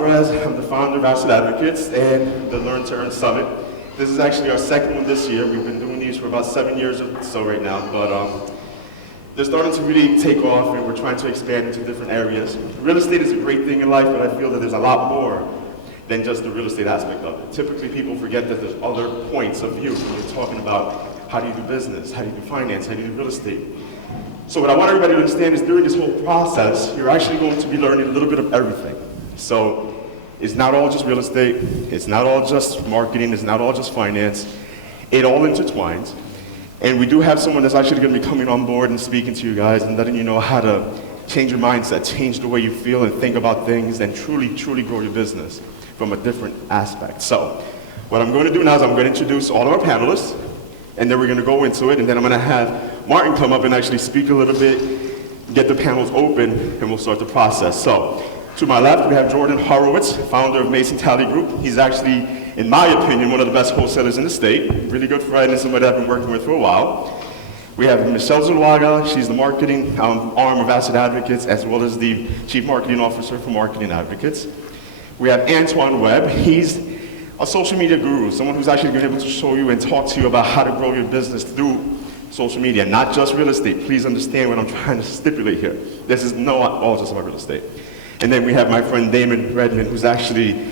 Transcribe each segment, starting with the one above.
Alvarez. I'm the founder of Asset Advocates and the Learn to Earn Summit. This is actually our second one this year. We've been doing these for about 7 years or so right now, but they're starting to really take off and we're trying to expand into different areas. Real estate is a great thing in life, but I feel that there's a lot more than just the real estate aspect of it. Typically people forget that there's other points of view when you're talking about how do you do business, how do you do finance, how do you do real estate. So what I want everybody to understand is during this whole process, you're actually going to be learning a little bit of everything. So it's not all just real estate, it's not all just marketing, it's not all just finance, it all intertwines. And we do have someone that's actually going to be coming on board and speaking to you guys and letting you know how to change your mindset, change the way you feel and think about things and truly, truly grow your business from a different aspect. So what I'm going to do now is I'm going to introduce all of our panelists, and then we're going to go into it, and then I'm going to have Martin come up and actually speak a little bit, get the panels open, and we'll start the process. So, to my left, we have Jordan Horowitz, founder of Mason Tally Group. He's actually, in my opinion, one of the best wholesalers in the state. Really good friend and somebody I've been working with for a while. We have Michelle Zuluaga. She's the marketing arm of Asset Advocates, as well as the Chief Marketing Officer for Marketing Advocates. We have Antoine Webb. He's a social media guru, someone who's actually been able to show you and talk to you about how to grow your business through social media, not just real estate. Please understand what I'm trying to stipulate here. This is not all just about real estate. And then we have my friend Damon Redmond, who's actually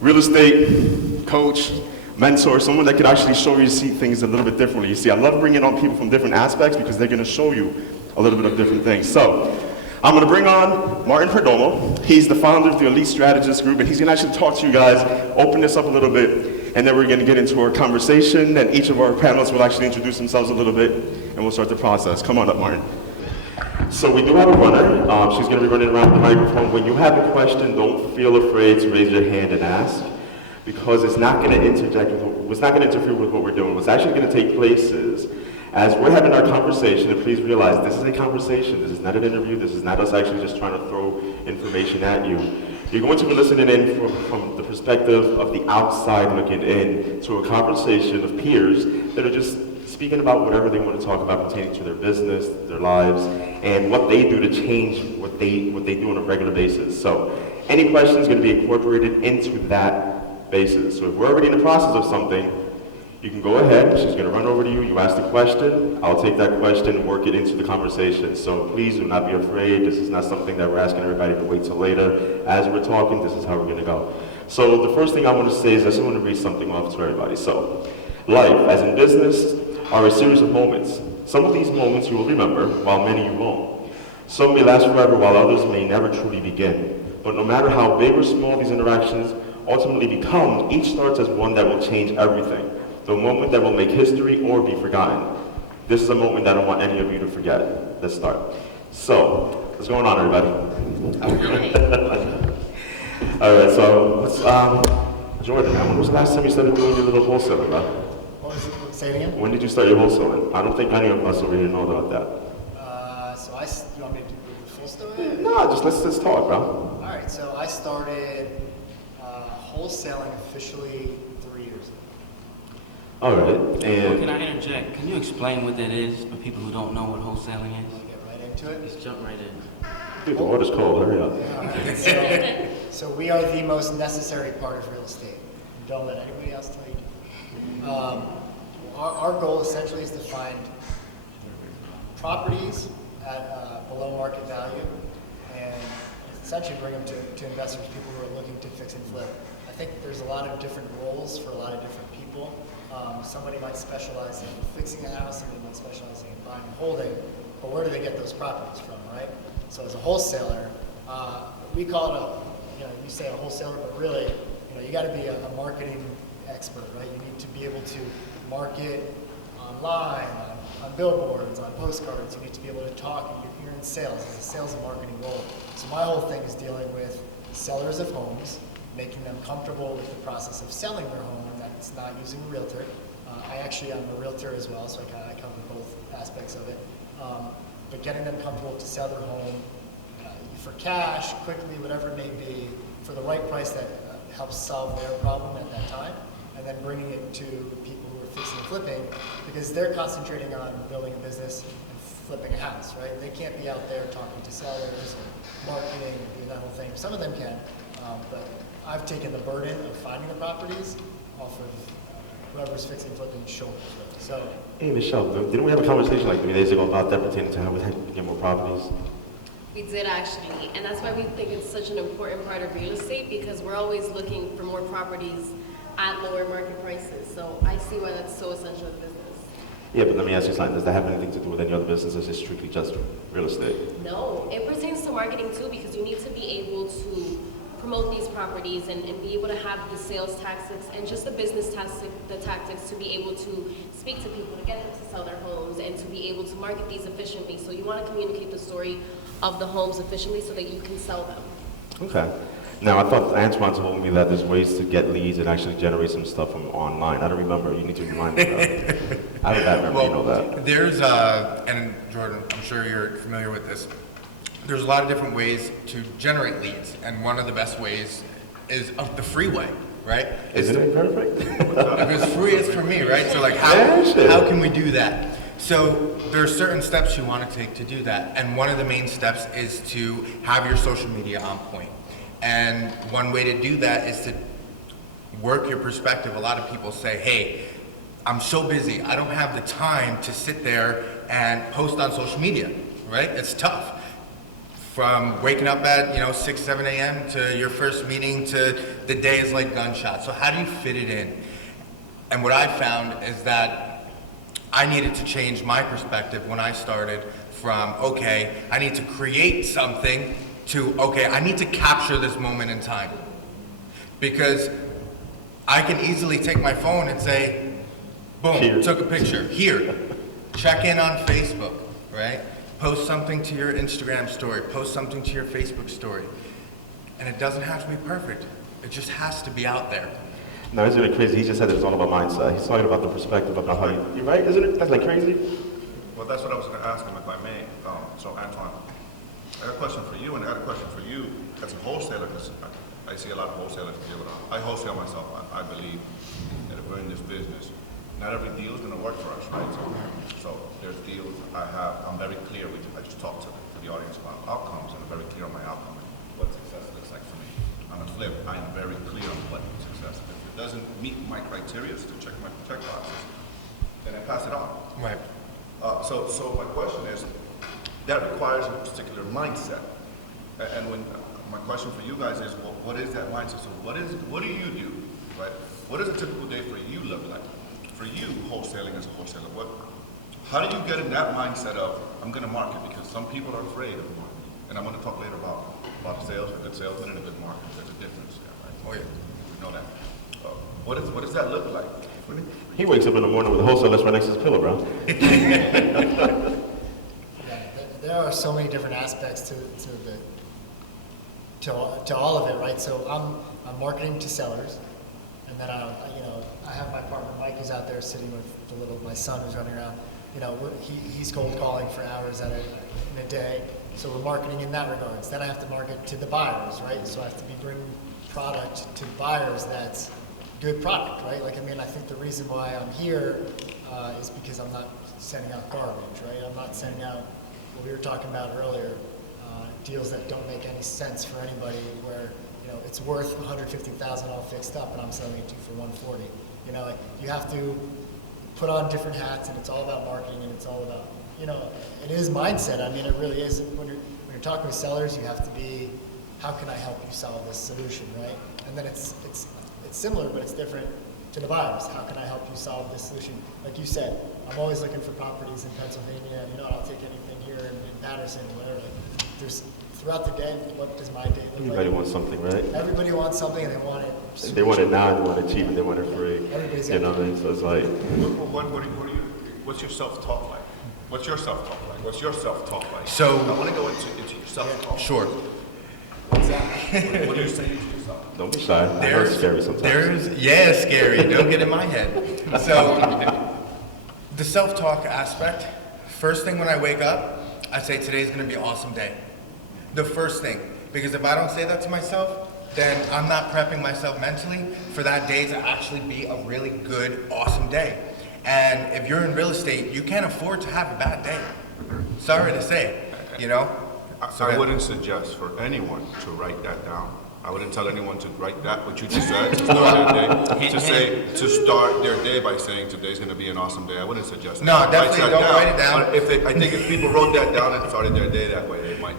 real estate coach, mentor, someone that could actually show you to see things a little bit differently. You see, I love bringing on people from different aspects because they're going to show you a little bit of different things. So I'm going to bring on Martin Perdomo. He's the founder of the Elite Strategist Group, and he's going to actually talk to you guys, open this up a little bit, and then we're going to get into our conversation, and each of our panelists will actually introduce themselves a little bit, and we'll start the process. Come on up, Martin. So we do have a runner. She's going to be running around the microphone. When you have a question, don't feel afraid to raise your hand and ask, because it's not going to interfere with what we're doing. What's actually going to take place is, as we're having our conversation, and please realize this is a conversation, this is not an interview, this is not us actually just trying to throw information at you. You're going to be listening in from the perspective of the outside looking in to a conversation of peers that are just speaking about whatever they want to talk about pertaining to their business, their lives, and what they do to change what they do on a regular basis. So any question is going to be incorporated into that basis. So if we're already in the process of something, you can go ahead, she's going to run over to you, you ask the question, I'll take that question and work it into the conversation. So please do not be afraid, this is not something that we're asking everybody to wait till later. As we're talking, this is how we're going to go. So the first thing I want to say is I just want to read something off to everybody. So, life, as in business, are a series of moments. Some of these moments you will remember, while many you won't. Some may last forever, while others may never truly begin. But no matter how big or small these interactions ultimately become, each starts as one that will change everything. The moment that will make history or be forgotten. This is a moment that I don't want any of you to forget. Let's start. So, what's going on, everybody? All right, so Jordan, when was the last time you started doing your little wholesaling, bro? What was it? Say it again? When did you start your wholesaling? I don't think any of us over here know about that. You want me to do the full story? No, let's talk, bro. All right, so I started wholesaling officially 3 years ago. All right, Well, and can I interject? Can you explain what that is for people who don't know what wholesaling is? I'll get right into it. Just jump right in. dude, the water's cold, hurry up. All right, so we are the most necessary part of real estate. Don't let anybody else tell you. Our goal essentially is to find properties at below market value and essentially bring them to investors, people who are looking to fix and flip. I think there's a lot of different roles for a lot of different people. Somebody might specialize in fixing a house, somebody might specialize in buying and holding, but where do they get those properties from, right? So as a wholesaler, we call it you say a wholesaler, but really, you got to be a marketing expert, right? You need to be able to market online, on billboards, on postcards. You need to be able to talk, and you're in sales. It's a sales and marketing role. So my whole thing is dealing with sellers of homes, making them comfortable with the process of selling their home, and that's not using a realtor. I'm a realtor as well, so I cover both aspects of it. But getting them comfortable to sell their home for cash, quickly, whatever it may be, for the right price that helps solve their problem at that time, and then bringing it to the people who are fixing and flipping, because they're concentrating on building a business and flipping a house, right? They can't be out there talking to sellers or marketing and doing that whole thing. Some of them can, but I've taken the burden of finding the properties off of whoever's fixing flipping shoulders. Really. So Hey, Michelle, didn't we have a conversation like 3 days ago about that pertaining to how we get more properties? We did actually, and that's why we think it's such an important part of real estate, because we're always looking for more properties at lower market prices. So I see why that's so essential to business. Yeah, but let me ask you something. Does that have anything to do with any other businesses? It's strictly just real estate? No, it pertains to marketing too, because you need to be able to promote these properties and be able to have the sales tactics and just the business tactics to be able to speak to people, to get them to sell their homes, and to be able to market these efficiently. So you want to communicate the story of the homes efficiently so that you can sell them. Okay. Now, I thought Antoine told me that there's ways to get leads and actually generate some stuff from online. I don't remember. You need to remind me of that. How did that remember? You know that? There's, and Jordan, I'm sure you're familiar with this, there's a lot of different ways to generate leads, and one of the best ways is of the free way, right? Isn't it perfect? If it's free, it's for me, right? So like, Yeah, shit. how can we do that? So there are certain steps you want to take to do that, and one of the main steps is to have your social media on point. And one way to do that is to work your perspective. A lot of people say, hey, I'm so busy, I don't have the time to sit there and post on social media, right? It's tough. From waking up at 6, 7 a.m. to your first meeting to the day is like gunshots. So how do you fit it in? And what I found is that I needed to change my perspective when I started from, okay, I need to create something to, okay, I need to capture this moment in time. Because I can easily take my phone and say, boom, Here. took a picture, here. Check in on Facebook, right? Post something to your Instagram story, post something to your Facebook story. And it doesn't have to be perfect. It just has to be out there. No, isn't it crazy? He just said it's all about mindset. He's talking about the perspective about how you're right, isn't it? That's like crazy. Well, that's what I was going to ask him, if I may. So, Antoine, I got a question for you, and I got a question for you as a wholesaler, because I see a lot of wholesalers deal with. I wholesale myself. I believe that if we're in this business, not every deal is going to work for us, right? So there's deals I'm very clear. I just talk to the audience about outcomes, and I'm very clear on my outcome and what success looks like for me. On the flip, I am very clear on what success is. If it doesn't meet my criteria to check my check boxes, then I pass it on. Right. So my question is, that requires a particular mindset. And when my question for you guys is, well, what is that mindset? So what do you do, right? What does a typical day for you look like? For you, wholesaling as a wholesaler, how do you get in that mindset of, I'm going to market? Because some people are afraid of marketing. And I'm going to talk later about sales, a good salesman and a good marketer. There's a difference there, right? Oh, yeah. We know that. What does that look like? He wakes up in the morning with a wholesale list right next to his pillow, bro. yeah, there are so many different aspects to all of it, right? So I'm marketing to sellers, and then I have my partner Mike who's out there sitting with my son who's running around. He's cold calling for hours in a day. So we're marketing in that regards. Then I have to market to the buyers, right? So I have to be bringing product to buyers that's good product, right? I think the reason why I'm here is because I'm not sending out garbage, right? I'm not sending out what we were talking about earlier, deals that don't make any sense for anybody, where it's worth $150,000 all fixed up, and I'm selling it to you for $140. You have to put on different hats, and it's all about marketing, and it's all about it is mindset. It really is. When you're talking with sellers, you have to be, how can I help you solve this solution, right? And then it's similar, but it's different to the buyers. How can I help you solve this solution? Like you said, I'm always looking for properties in Pennsylvania. I'll take anything here in Patterson, whatever. There's throughout the day. What does my day look like? Everybody wants something, right? Everybody wants something, and they want it. They want it now, they want it cheap, and they want it free. Everybody's You know what I mean? So it's like, What's your self-talk like? What's your self-talk like? What's your self-talk like? So- I want to go into your self-talk. Sure. What are you saying to yourself? don't be shy. I know it's scary sometimes. Scary. Don't get in my head. So, the self-talk aspect, first thing when I wake up, I say today's going to be an awesome day. The first thing. Because if I don't say that to myself, then I'm not prepping myself mentally for that day to actually be a really good, awesome day. And if you're in real estate, you can't afford to have a bad day. Sorry to say, I wouldn't suggest for anyone to write that down I wouldn't tell anyone to write that, what you just said, to start their day, to start their day by saying today's gonna be an awesome day. I wouldn't suggest that. No, definitely that don't write it down. But I think if people wrote that down and started their day that way, they might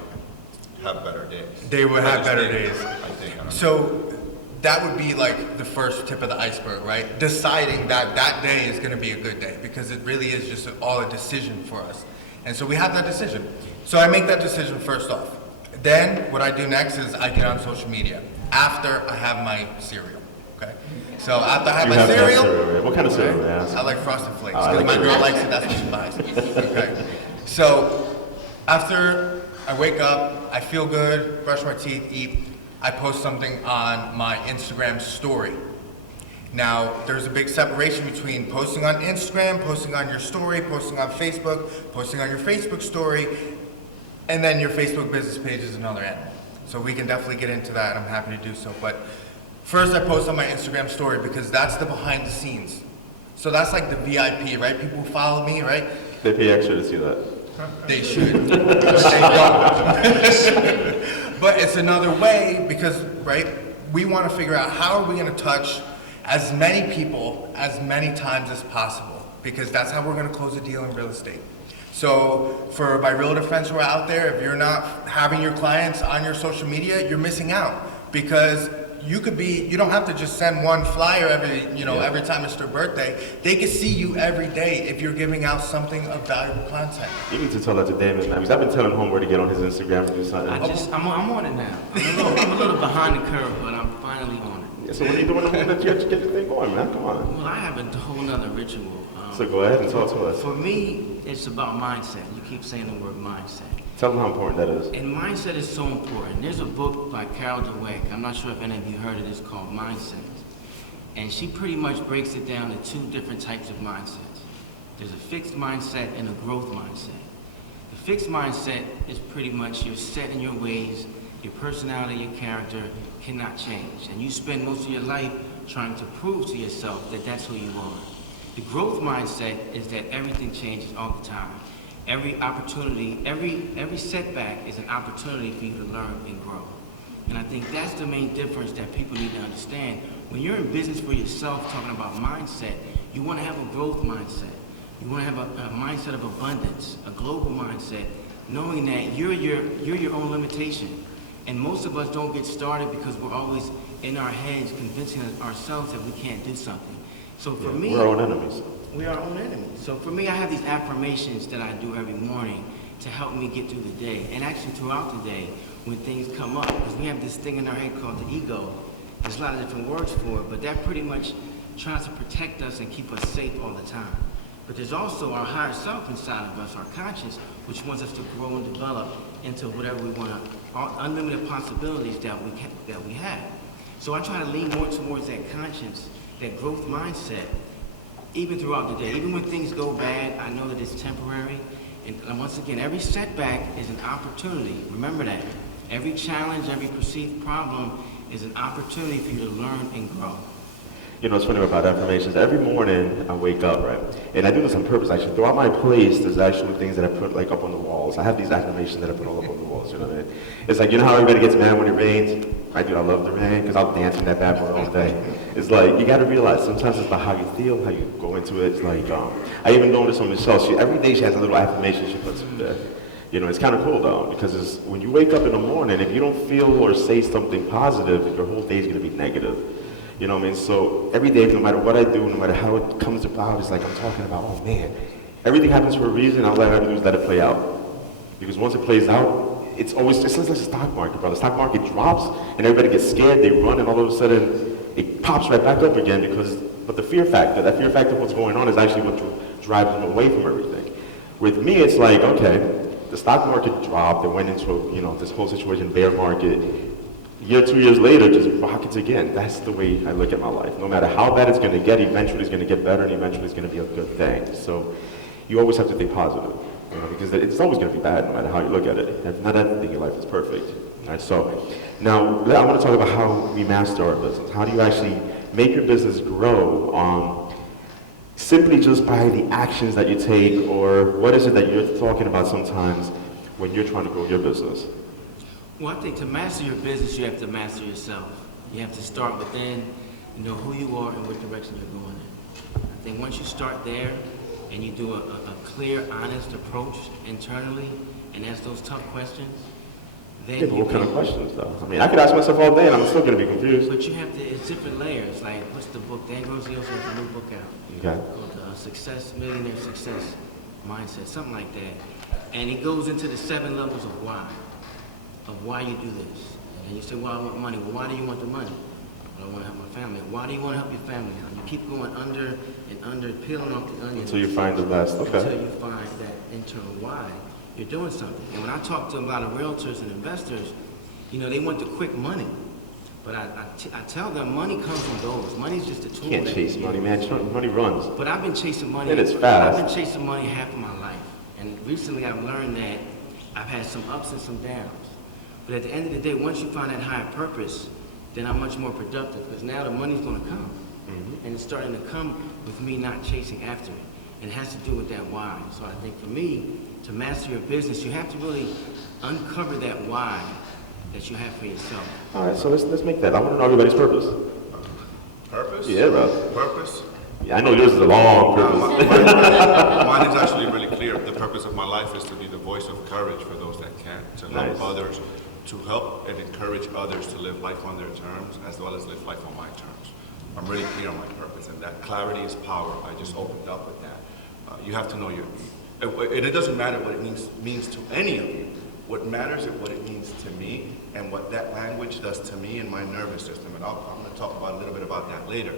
have better days. They would have better days. I think. I don't know. So that would be like the first tip of the iceberg, right? Deciding that that day is going to be a good day, because it really is just all a decision for us. And so we have that decision. So I make that decision first off. Then what I do next is I get on social media after I have my cereal. Okay. So after I have You my have that cereal, cereal, right? What kind of cereal, may I ask? I like Frosted Flakes Oh, I because like my it. girl likes it. That's what she buys. Okay. So after I wake up, I feel good, brush my teeth, eat. I post something on my Instagram story. Now, there's a big separation between posting on Instagram, posting on your story, posting on Facebook, posting on your Facebook story, and then your Facebook business page is another animal. So we can definitely get into that, and I'm happy to do so. But first, I post on my Instagram story because that's the behind the scenes. So that's like the VIP, right? People who follow me, right? They pay extra to see that. They should. But they don't. But it's another way because, right, we want to figure out how are we going to touch as many people as many times as possible, because that's how we're going to close a deal in real estate. So for my realtor friends who are out there, if you're not having your clients on your social media, you're missing out, because you don't have to just send one flyer every time it's their birthday. They can see you every day if you're giving out something of valuable content. You need to tell that to Damon, man, because I've been telling him where to get on his Instagram to do something. I'm on it now. I'm a little behind the curve, but I'm finally on it. Yeah, so what are you doing to get your thing going, man? Come on. Well, I have a whole nother ritual. So go ahead and talk to us. For me, it's about mindset. You keep saying the word mindset. Tell them how important that is. And mindset is so important. There's a book by Carol Dweck, I'm not sure if any of you heard of this, called Mindset. And she pretty much breaks it down to two different types of mindsets. There's a fixed mindset and a growth mindset. The fixed mindset is pretty much you're set in your ways, your personality, your character cannot change. And you spend most of your life trying to prove to yourself that that's who you are. The growth mindset is that everything changes all the time. Every opportunity, every setback is an opportunity for you to learn and grow. And I think that's the main difference that people need to understand. When you're in business for yourself, talking about mindset, you want to have a growth mindset. You want to have a mindset of abundance, a global mindset, knowing that you're your own limitation. And most of us don't get started because we're always in our heads convincing ourselves that we can't do something. So for me, we're our own enemies. We are our own enemies. So for me, I have these affirmations that I do every morning to help me get through the day, and actually throughout the day when things come up, because we have this thing in our head called the ego. There's a lot of different words for it, but that pretty much tries to protect us and keep us safe all the time. But there's also our higher self inside of us, our conscience, which wants us to grow and develop into whatever we want, unlimited possibilities that we have. So I try to lean more towards that conscience, that growth mindset, even throughout the day. Even when things go bad, I know that it's temporary. And once again, every setback is an opportunity. Remember that. Every challenge, every perceived problem is an opportunity for you to learn and grow. You know, it's funny about affirmations. Every morning I wake up, right? And I do this on purpose, actually. Throughout my place, there's actually things that I put like up on the walls. I have these affirmations that I put all up on the walls, you know what I mean? It's like, you know how everybody gets mad when it rains? I do, I love the rain, because I'll dance in that bad boy all day. It's like, you gotta realize, sometimes it's about how you feel, how you go into it. It's like, I even noticed on Michelle, every day she has a little affirmation she puts in there. You know, it's kind of cool though, because when you wake up in the morning, if you don't feel or say something positive, your whole day is gonna be negative. You know what I mean? So every day, no matter what I do, no matter how it comes about, it's like I'm talking about, oh man, everything happens for a reason. All I have to do is let it play out. Because once it plays out, it's always just like the stock market, brother. The stock market drops and everybody gets scared, they run, and all of a sudden it pops right back up again but the fear factor, that fear factor of what's going on is actually what drives them away from everything. With me, it's like, okay, the stock market dropped, it went into, this whole situation, bear market. Year, 2 years later, just rockets again. That's the way I look at my life. No matter how bad it's going to get, eventually it's going to get better, and eventually it's going to be a good thing. So you always have to think positive, because it's always going to be bad no matter how you look at it. Not everything in your life is perfect. All right, so now I want to talk about how we master our business. How do you actually make your business grow simply just by the actions that you take, or what is it that you're talking about sometimes when you're trying to grow your business? Well, I think to master your business, you have to master yourself. You have to start within, know who you are and what direction you're going in. I think once you start there and you do a clear, honest approach internally and ask those tough questions, then Yeah, but you what kind of can- questions, though? I mean, I could ask myself all day, and I'm still going to be confused. But you have to, it's different layers. Like, what's the book? Dan Grozioso has a new book out Okay. called Millionaire Success Mindset, something like that. And he goes into the 7 levels of why you do this. And you say, well, I want money. Well, why do you want the money? Well, I want to help my family. Why do you want to help your family? And you keep going under and under, peeling off the onion. Until you find the best. Until Okay. you find that internal why you're doing something. And when I talk to a lot of realtors and investors, they want the quick money. But I tell them money comes and goes. Money's just a tool. You can't that chase you money, use. man. Money runs. But I've been chasing money. And it's fast. I've been chasing money half of my life. And recently I've learned that I've had some ups and some downs. But at the end of the day, once you find that higher purpose, then I'm much more productive because now the money's going to come. And it's starting to come with me not chasing after it. And it has to do with that why. So I think for me, to master your business, you have to really uncover that why that you have for yourself. All right, so let's make that. I want to know everybody's purpose. Purpose? Yeah, bro. Purpose? Yeah, I know yours is a long purpose. Mine is actually really clear. The purpose of my life is to be the voice of courage for those that can, to help Nice. others, to help and encourage others to live life on their terms as well as live life on my terms. I'm really clear on my purpose, and that clarity is power. I just opened up with that. You have to know and it doesn't matter what it means to any of you. What matters is what it means to me and what that language does to me and my nervous system. And I'm going to talk about a little bit about that later.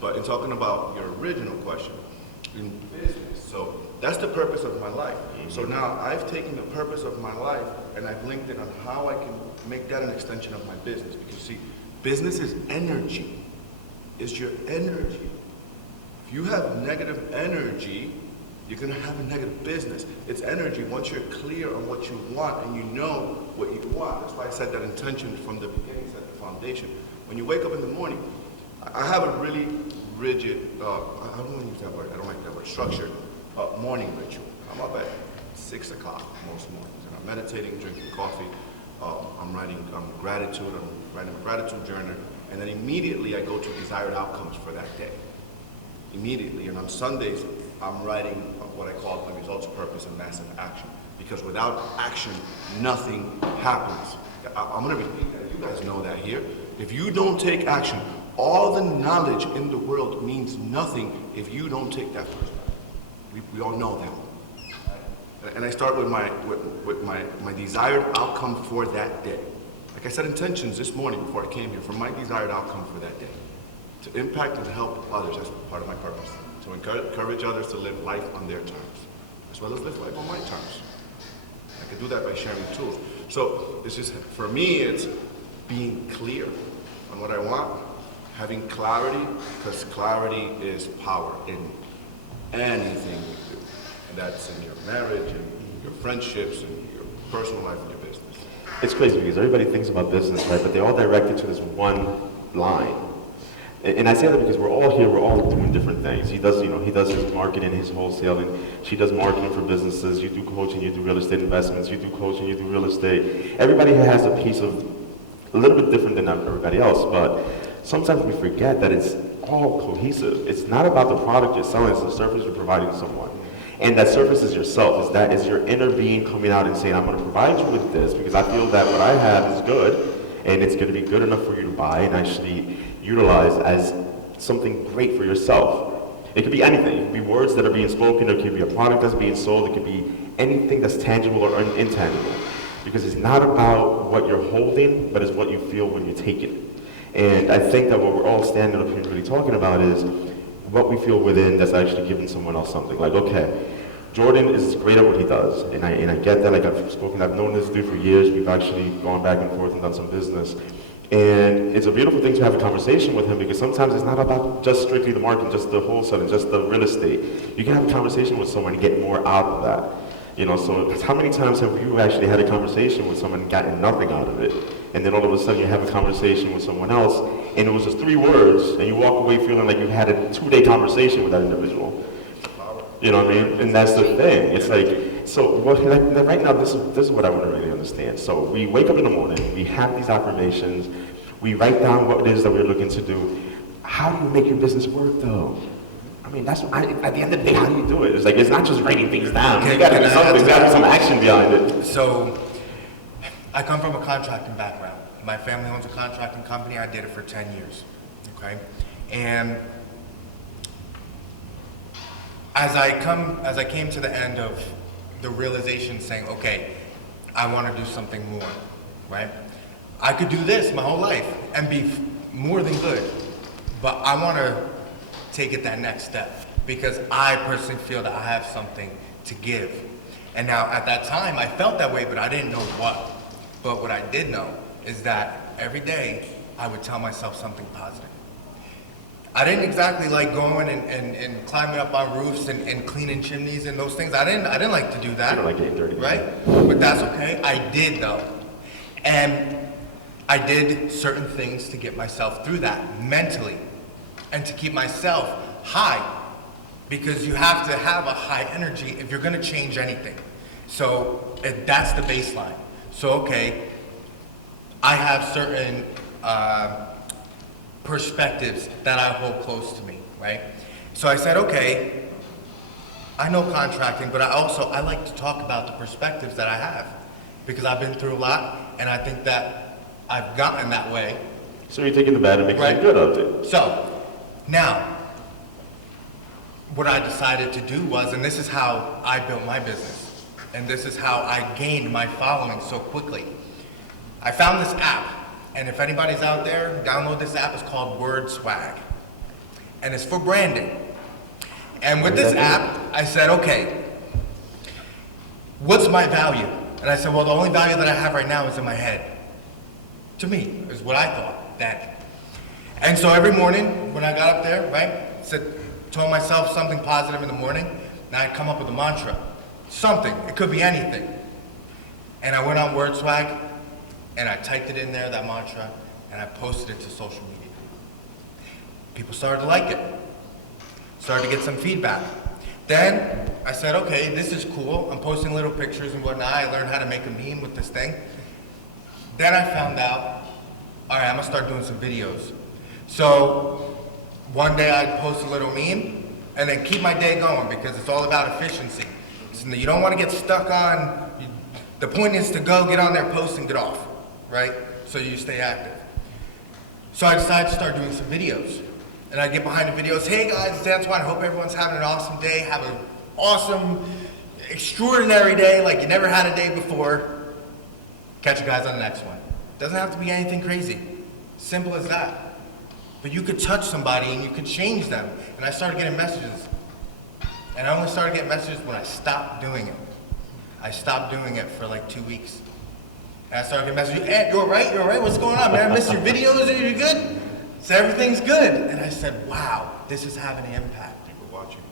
But in talking about your original question, in business, so that's the purpose of my life. So now I've taken the purpose of my life and I've linked it on how I can make that an extension of my business. Because see, business is energy. It's your energy. If you have negative energy, you're going to have a negative business. It's energy. Once you're clear on what you want and you know what you want, that's why I said that intention from the beginning, set the foundation. When you wake up in the morning, I have a really rigid, I don't want to use that word, I don't like that word, structured morning ritual. I'm up at 6 o'clock most mornings, and I'm meditating, drinking coffee, I'm writing gratitude, I'm writing a gratitude journal, and then immediately I go to desired outcomes for that day. Immediately, and on Sundays, I'm writing what I call the results, purpose, and massive action. Because without action, nothing happens. I'm going to repeat that. You guys know that here. If you don't take action, all the knowledge in the world means nothing if you don't take that first step. We all know that. And I start with my desired outcome for that day. Like I said, intentions this morning before I came here, for my desired outcome for that day. To impact and help others, that's part of my purpose. To encourage others to live life on their terms, as well as live life on my terms. I can do that by sharing tools. So this is, for me, it's being clear on what I want, having clarity, because clarity is power in anything you do. And that's in your marriage, and your friendships, and your personal life, and your business. It's crazy because everybody thinks about business, right? But they all direct it to this one line. And I say that because we're all here, we're all doing different things. He does his marketing, his wholesaling. She does marketing for businesses. You do coaching, you do real estate investments. You do coaching, you do real estate. Everybody has a piece of a little bit different than everybody else, but sometimes we forget that it's all cohesive. It's not about the product you're selling, it's the service you're providing to someone. And that service is yourself. Is your inner being coming out and saying, I'm going to provide you with this because I feel that what I have is good, and it's going to be good enough for you to buy and actually utilize as something great for yourself. It could be anything. It could be words that are being spoken. It could be a product that's being sold. It could be anything that's tangible or intangible. Because it's not about what you're holding, but it's what you feel when you take it. And I think that what we're all standing up here and really talking about is what we feel within that's actually giving someone else something. Like, okay, Jordan is great at what he does, and I get that. Like I've known this dude for years. We've actually gone back and forth and done some business. And it's a beautiful thing to have a conversation with him because sometimes it's not about just strictly the market, just the wholesaling, just the real estate. You can have a conversation with someone and get more out of that. So how many times have you actually had a conversation with someone and gotten nothing out of it? And then all of a sudden you have a conversation with someone else and it was just 3 words and you walk away feeling like you had a 2-day conversation with that individual. You know what I mean? And that's the thing. It's like, so what, like, right now, this is what I want to really understand. So we wake up in the morning, we have these affirmations, we write down what it is that we're looking to do. How do you make your business work, though? I mean, at the end of the day, how do you do it? It's like, it's not just writing things down. You gotta do something, there's gotta be some action behind it. So, I come from a contracting background. My family owns a contracting company. I did it for 10 years, okay? And as I came to the end of the realization saying, okay, I want to do something more, right? I could do this my whole life and be more than good, but I want to take it that next step because I personally feel that I have something to give. And now at that time, I felt that way, but I didn't know what. But what I did know is that every day I would tell myself something positive. I didn't exactly like going and climbing up on roofs and cleaning chimneys and those things. I didn't like to do that. You don't like getting dirty. Right? But that's okay. I did though. And I did certain things to get myself through that mentally and to keep myself high because you have to have a high energy if you're going to change anything. So that's the baseline. So, okay, I have certain perspectives that I hold close to me, right? So I said, okay, I know contracting, but I like to talk about the perspectives that I have because I've been through a lot and I think that I've gotten that way. So you're taking the bad and making the good of it. So, now, what I decided to do was, and this is how I built my business, and this is how I gained my following so quickly. I found this app, and if anybody's out there, download this app. It's called WordSwag, and it's for branding. And with this app, I said, okay, what's my value? And I said, well, the only value that I have right now is in my head. To me, is what I thought then. And so every morning when I got up there, right, told myself something positive in the morning, and I'd come up with a mantra. Something, it could be anything. And I went on WordSwag, and I typed it in there, that mantra, and I posted it to social media. People started to like it. Started to get some feedback. Then I said, okay, this is cool. I'm posting little pictures and whatnot. I learned how to make a meme with this thing. Then I found out, all right, I'm gonna start doing some videos. So one day I'd post a little meme and then keep my day going because it's all about efficiency. So you don't want to get stuck on, the point is to go get on there, post and get off, right? So you stay active. So I decided to start doing some videos. And I get behind the videos, hey guys, it's Antoine, I hope everyone's having an awesome day, have an awesome, extraordinary day like you never had a day before. Catch you guys on the next one. Doesn't have to be anything crazy. Simple as that. But you could touch somebody and you could change them. And I started getting messages. And I only started getting messages when I stopped doing it. I stopped doing it for like 2 weeks. And I started getting messages, hey, you're right, what's going on, man? I missed your videos, are you good? So everything's good. And I said, wow, this is having an impact. People watching.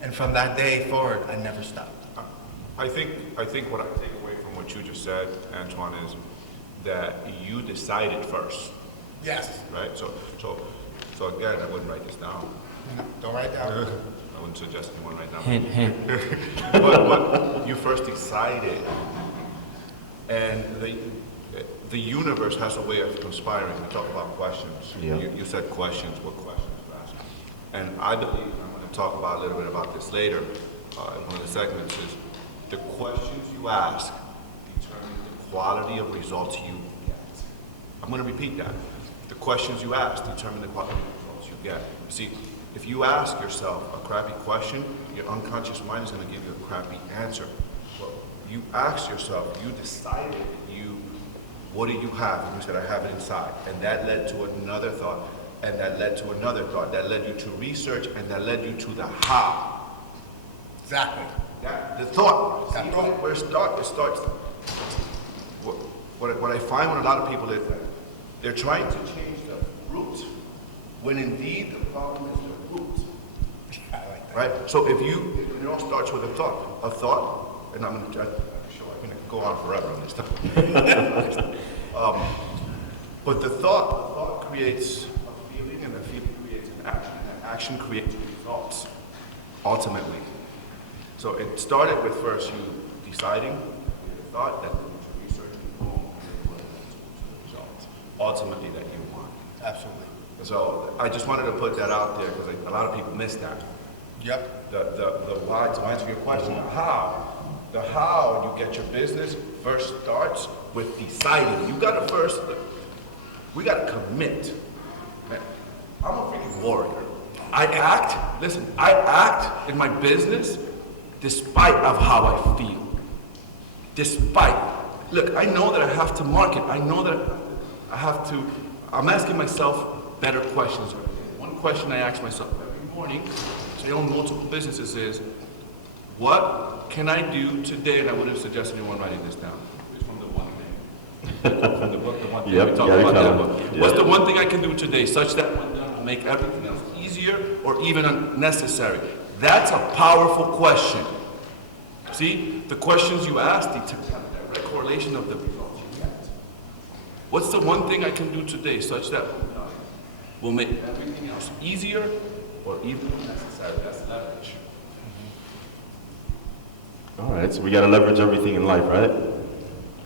And from that day forward, I never stopped. I think what I take away from what you just said, Antoine, is that you decided first, Yes. right? So again, I wouldn't write this down. Don't write down. I wouldn't suggest anyone write down. Hint, hint. But you first decided, and the universe has a way of conspiring. We talk about questions. Yeah. You said questions. What questions you ask? And I believe, and I'm going to talk about a little bit about this later in one of the segments, is the questions you ask determine the quality of results you get. I'm going to repeat that. The questions you ask determine the quality of results you get. You see, if you ask yourself a crappy question, your unconscious mind is going to give you a crappy answer. Well, you ask yourself, you decided, what do you have? And you said, I have it inside. And that led to another thought, and that led to another thought, that led you to research, and that led you to the how. Exactly. The thought. See where it starts. What I find with a lot of people is that they're trying to change the root, when indeed the problem is the root. I like that. Right? So it all starts with a thought, and I'm going to try to show, I'm going to go on forever on this stuff. But the thought creates a feeling, and the feeling creates an action, and that action creates results, ultimately. So it started with first you deciding, you thought that researching home and what results ultimately that you want. Absolutely. So I just wanted to put that out there because a lot of people miss that. Yep. The why, to answer your question, the how you get your business first starts with deciding. You gotta first, we gotta commit. Man, I'm a freaking warrior. I act in my business despite of how I feel. Despite, look, I know that I have to market. I know that I have to, I'm asking myself better questions. One question I ask myself every morning, I own multiple businesses, is what can I do today? And I would have suggested anyone writing this down. It's from the one thing. From the book, the one thing Yep, we talk Gary about that Keller. book. Yep. What's the one thing I can do today such that when done will make everything else easier or even unnecessary? That's a powerful question. See, the questions you ask, the direct correlation of the results you get. What's the one thing I can do today such that when done will make everything else easier or even unnecessary? That's leverage. All right, so we got to leverage everything in life, right?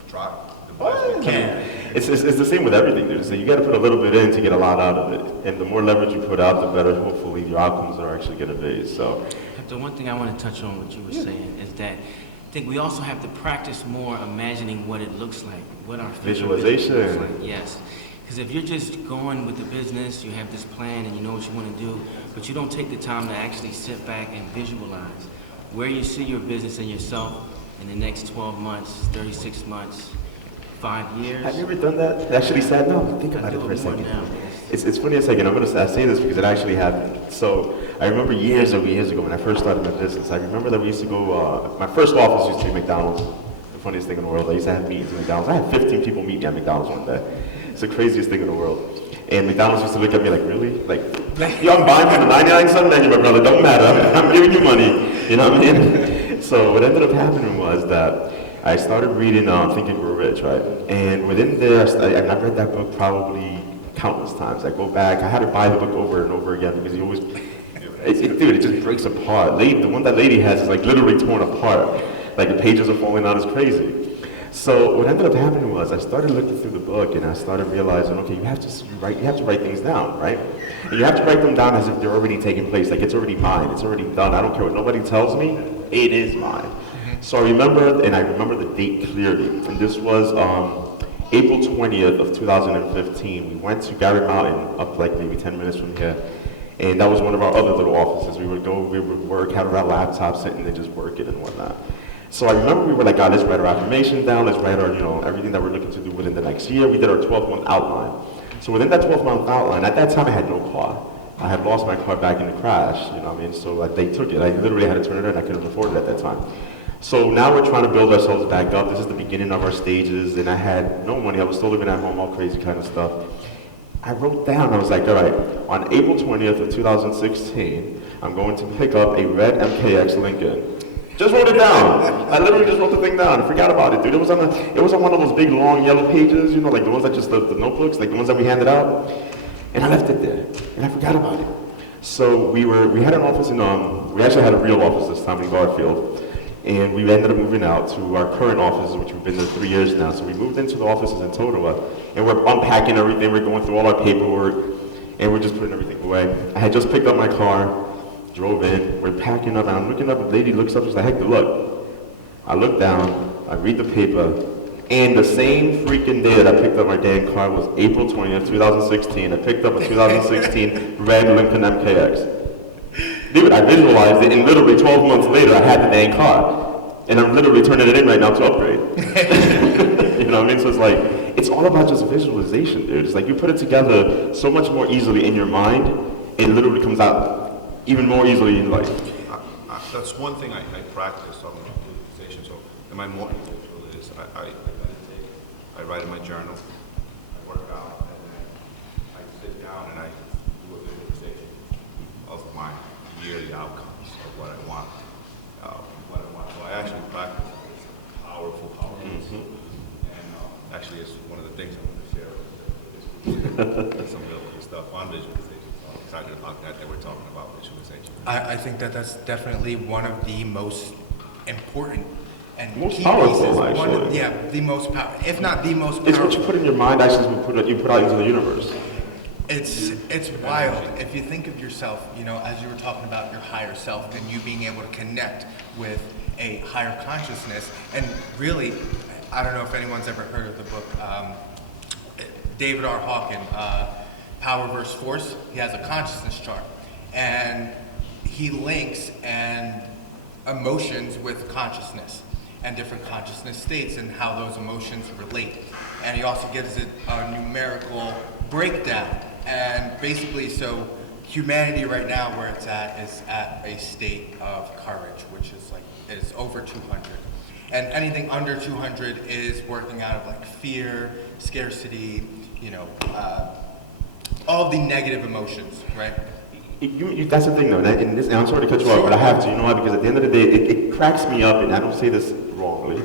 Try the best we can. It's the same with everything, dude. So you got to put a little bit in to get a lot out of it. And the more leverage you put out, the better, hopefully, your outcomes are actually going to be. So, The one thing I want to touch on what you were saying is that I think we also have to practice more imagining what it looks like, what our future business Visualization. looks like. Yes. Because if you're just going with the business, you have this plan and you know what you want to do, but you don't take the time to actually sit back and visualize where you see your business and yourself in the next 12 months, 36 months, 5 years. have you ever done that? Actually sat down? Think about I it do for a it more second. now. It's funny a second. I say this because it actually happened. So I remember years ago when I first started my business. I remember that we used to go. My first office used to be McDonald's. The funniest thing in the world. I used to have meetings at McDonald's. I had 15 people meet me at McDonald's one day. It's the craziest thing in the world. And McDonald's used to look at me like, really? Like, yo, I'm buying from the 99 cent menu, my brother. Don't matter. I'm giving you money. You know what I mean? So what ended up happening was that I started reading Think and Grow Rich, right? And within there, I've read that book probably countless times. I go back. I had to buy the book over and over again because you always, dude, it just breaks apart. The one that lady has is like literally torn apart. Like the pages are falling out. It's crazy. So what ended up happening was I started looking through the book and I started realizing, okay, you have to write things down, right? And you have to write them down as if they're already taking place, like it's already mine, it's already done. I don't care what nobody tells me, it is mine. So I remember the date clearly, and this was April 20th of 2015. We went to Gary Mountain, up like maybe 10 minutes from here, and that was one of our other little offices. We would work, have our laptops sitting there just working and whatnot. So I remember we were like, God, let's write our affirmations down, let's write our, everything that we're looking to do within the next year. We did our 12-month outline. So within that 12-month outline, at that time I had no car. I had lost my car back in the crash, you know what I mean? So they took it. I literally had to turn it in. I couldn't afford it at that time. So now we're trying to build ourselves back up. This is the beginning of our stages, and I had no money. I was still living at home, all crazy kind of stuff. I wrote down, I was like, all right, on April 20th of 2016, I'm going to pick up a red MKX Lincoln. Just wrote it down. I literally just wrote the thing down. I forgot about it, dude. It was on one of those big, long, yellow pages, like the ones that just, the notebooks, like the ones that we handed out. And I left it there, and I forgot about it. So we had an office in, we actually had a real office this time in Garfield. And we ended up moving out to our current office, which we've been there 3 years now. So we moved into the offices in Totowa, and we're unpacking everything. We're going through all our paperwork, and we're just putting everything away. I had just picked up my car, drove in, we're packing up, and I'm looking up, and the lady looks up, she's like, heck, look. I look down, I read the paper, and the same freaking day that I picked up my damn car was April 20th, 2016. I picked up a 2016 red Lincoln MKX. Dude, I visualized it, and literally 12 months later, I had the dang car. And I'm literally turning it in right now to upgrade. You know what I mean? So it's like, it's all about just visualization, dude. It's like you put it together so much more easily in your mind, it literally comes out even more easily in life. That's one thing I practice on visualization. So in my morning ritual is I meditate, I write in my journal, I work out, and then I sit down and I do a visualization of my yearly outcomes of what I want. So I actually practice it. It's powerful. And actually, it's one of the things I'm going to share with some real cool stuff on visualization. So I'm excited about that we're talking about visualization. I think that that's definitely one of the most important and Most key powerful, pieces. actually. The most powerful, if not the most It's powerful. what you put in your mind, actually, is you put out into the universe. It's wild. If you think of yourself, you know, as you were talking about your higher self and you being able to connect with a higher consciousness, and really, I don't know if anyone's ever heard of the book, David R. Hawken, Power vs. Force. He has a consciousness chart, and he links and emotions with consciousness and different consciousness states and how those emotions relate. And he also gives it a numerical breakdown. And basically, so humanity right now, where it's at, is at a state of courage, which is over 200. And anything under 200 is working out of like fear, scarcity, you know, all of the negative emotions, right? That's the thing, though, and I'm sorry to cut you off, but I have to, you know why? Because at the end of the day, it cracks me up, and I don't say this wrongly.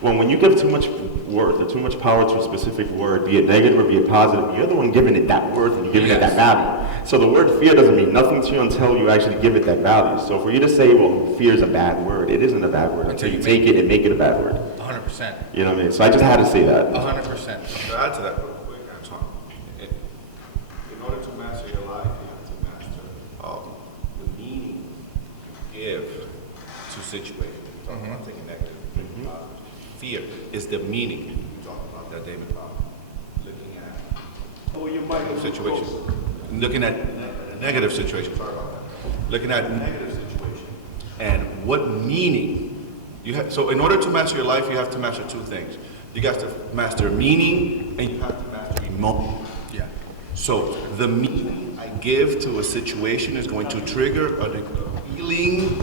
When you give too much worth or too much power to a specific word, be it negative or be it positive, you're the one giving it that worth and you're giving it that value. So the word fear doesn't mean nothing to you until you actually give it that value. So for you to say, well, fear is a bad word, it isn't a bad word until you take it and make it a bad word. 100%. You know what I mean? So I just had to say that. 100%. To add to that real quick, Antoine, in order to master your life, you have to master the meaning you give to situations. I'm not taking negative. Fear is the meaning. You talked about that, David. Looking at situation, looking at a negative situation. Sorry about that. Looking at a negative situation, and what meaning you have. So, in order to master your life, you have to master two things. You got to master meaning, and you have to master emotion. Yeah. So, the meaning I give to a situation is going to trigger a feeling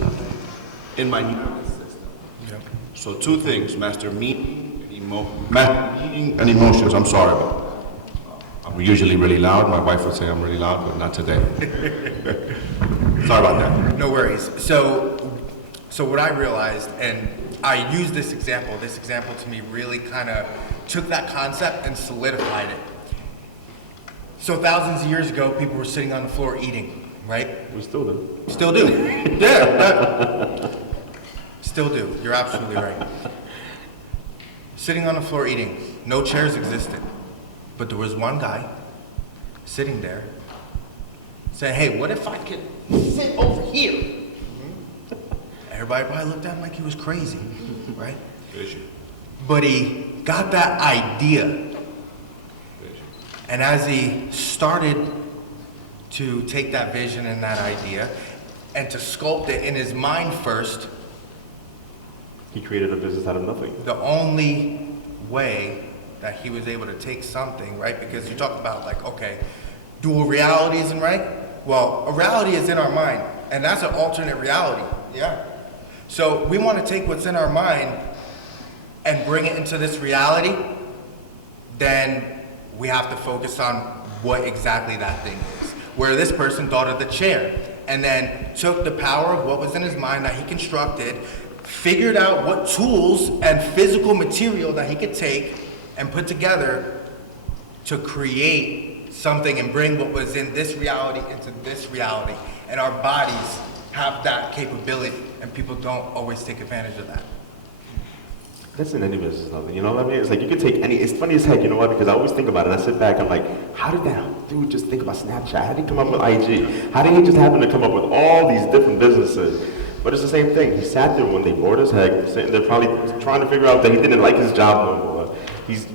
in my nervous system. Yep. So two things, master meaning and emotions. I'm sorry about that. I'm usually really loud. My wife would say I'm really loud, but not today. Sorry about that. No worries. So what I realized, and I used this example to me really kind of took that concept and solidified it. So thousands of years ago, people were sitting on the floor eating, right? We still do. Still do. Yeah. Still do. You're absolutely right. Sitting on the floor eating. No chairs existed. But there was one guy sitting there saying, hey, what if I could sit over here? Everybody probably looked at him like he was crazy, right? Vision. But he got that idea. And as he started to take that vision and that idea and to sculpt it in his mind first, He created a business out of nothing. the only way that he was able to take something, right? Because you talk about like, okay, dual reality isn't right. Well, a reality is in our mind, and that's an alternate reality. Yeah. So we want to take what's in our mind and bring it into this reality, then we have to focus on what exactly that thing is. Where this person thought of the chair and then took the power of what was in his mind that he constructed, figured out what tools and physical material that he could take and put together to create something and bring what was in this reality into this reality. And our bodies have that capability, and people don't always take advantage of that. That's in any business, though. You know what I mean? It's like you could take any. It's funny as heck. You know why? Because I always think about it. I sit back. I'm like, how did that dude just think about Snapchat? How did he come up with IG? How did he just happen to come up with all these different businesses? But it's the same thing. He sat there one day, bored as heck, sitting there probably trying to figure out that he didn't like his job no more. He's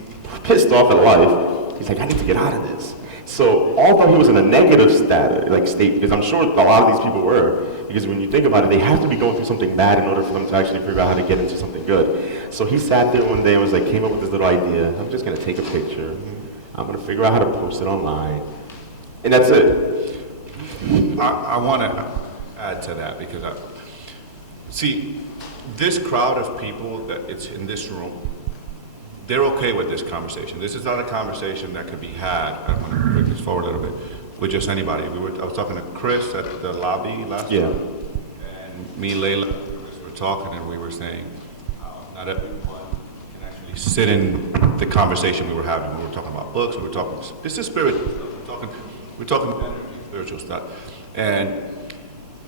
pissed off at life. He's like, I need to get out of this. So although he was in a negative state, because I'm sure a lot of these people were, because when you think about it, they have to be going through something bad in order for them to actually figure out how to get into something good. So he sat there one day and was like, came up with this little idea. I'm just gonna take a picture. I'm gonna figure out how to post it online. And that's it. I want to add to that because see, this crowd of people that it's in this room, they're okay with this conversation. This is not a conversation that could be had, I'm going to bring this forward a little bit, with just anybody. I was talking to Chris at the lobby last Yeah. week, and me, Layla, Chris were talking, and we were saying, not everyone can actually sit in the conversation we were having. We were talking about books, we were talking, this is spiritual stuff. We're talking energy, spiritual stuff. And